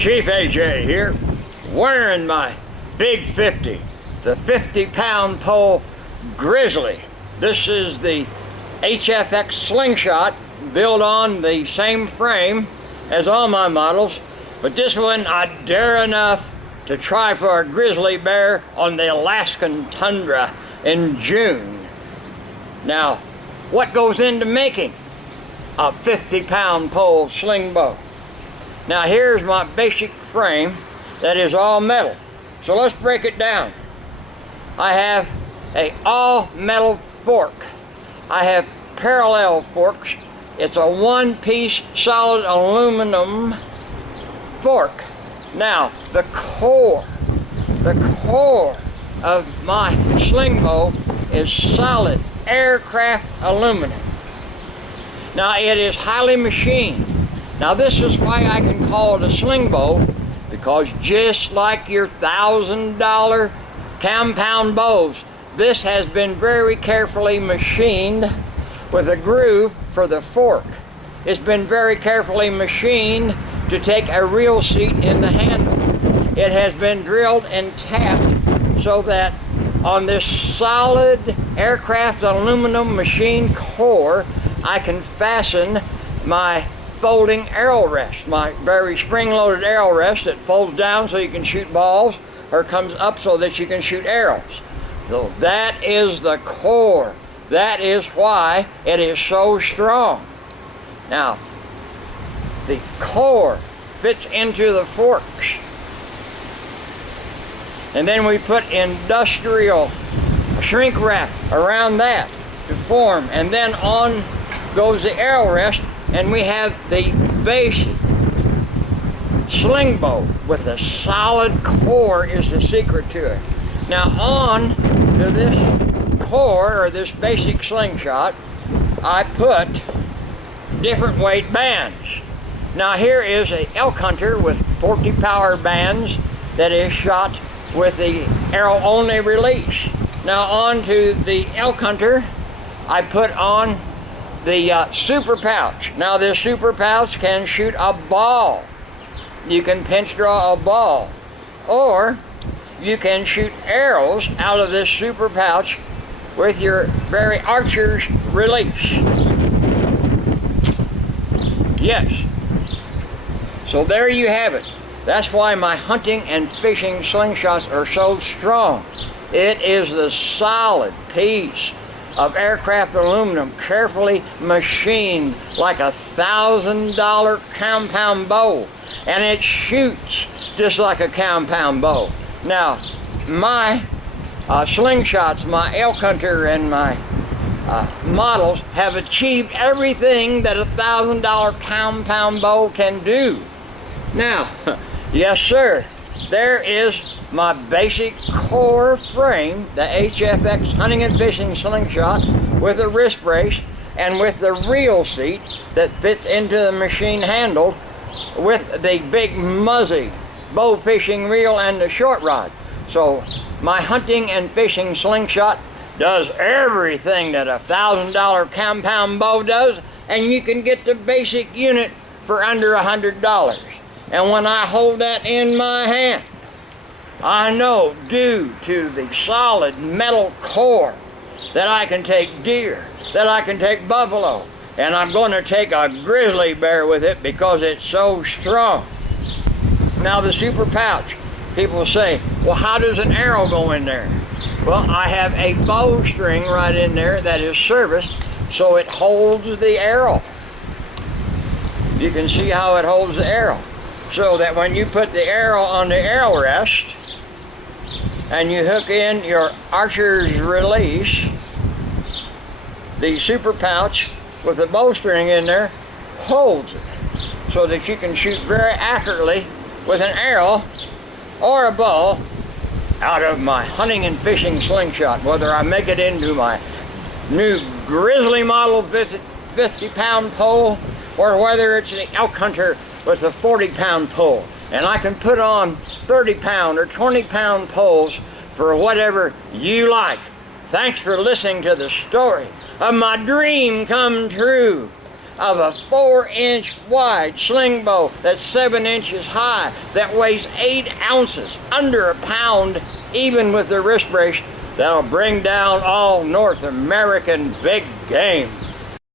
Chief AJ here, wearing my Big 50, the 50-pound pole Grizzly. This is the HFX slingshot built on the same frame as all my models, but this one I dare enough to try for a grizzly bear on the Alaskan tundra in June. Now, what goes into making a 50-pound pole sling bow? Now here's my basic frame that is all metal. So let's break it down. I have a all metal fork. I have parallel forks. It's a one-piece solid aluminum fork. Now the core of my sling bow is solid aircraft aluminum. Now it is highly machined. Now this is why I can call it a sling bow, because just like your $1,000 compound bows, this has been very carefully machined with a groove for the fork. It's been very carefully machined to take a reel seat in the handle. It has been drilled and tapped so that on this solid aircraft aluminum machine core, I can fasten my folding arrow rest, my very spring-loaded arrow rest that folds down so you can shoot balls, or comes up so that you can shoot arrows. So that is the core. That is why it is so strong. Now, the core fits into the forks, and then we put industrial shrink wrap around that to form, and then on goes the arrow rest, and we have the basic sling bow with a solid core is the secret to it. Now on to this core, or this basic slingshot, I put different weight bands. Now here is a elk hunter with 40 power bands that is shot with the arrow only release. Now on to the elk hunter, I put on the super pouch. Now this super pouch can shoot a ball. You can pinch draw a ball, or you can shoot arrows out of this super pouch with your very archer's release. Yes. So there you have it. That's why my hunting and fishing slingshots are so strong. It is the solid piece of aircraft aluminum, carefully machined like a $1,000 compound bow, and it shoots just like a compound bow. Now, my slingshots, my elk hunter and my models have achieved everything that a $1,000 compound bow can do. Now, yes sir, there is my basic core frame, the HFX hunting and fishing slingshot with a wrist brace and with the reel seat that fits into the machine handle with the big muzzy bow fishing reel and the short rod. So my hunting and fishing slingshot does everything that a $1,000 compound bow does, and you can get the basic unit for under $100. And when I hold that in my hand, I know, due to the solid metal core, that I can take deer, that I can take buffalo, and I'm going to take a grizzly bear with it because it's so strong. Now the super pouch, people say, well, how does an arrow go in there? Well, I have a bowstring right in there that is serviced so it holds the arrow. You can see how it holds the arrow. So that when you put the arrow on the arrow rest and you hook in your archer's release, the super pouch with the bowstring in there holds it so that you can shoot very accurately with an arrow or a bow out of my hunting and fishing slingshot, whether I make it into my new Grizzly model 50-pound pole, or whether it's the elk hunter with a 40-pound pole. And I can put on 30-pound or 20-pound poles for whatever you like. Thanks for listening to the story of my dream come true of a 4-inch wide sling bow that's 7 inches high, that weighs 8 ounces, under a pound, even with the wrist brace, that'll bring down all North American big game.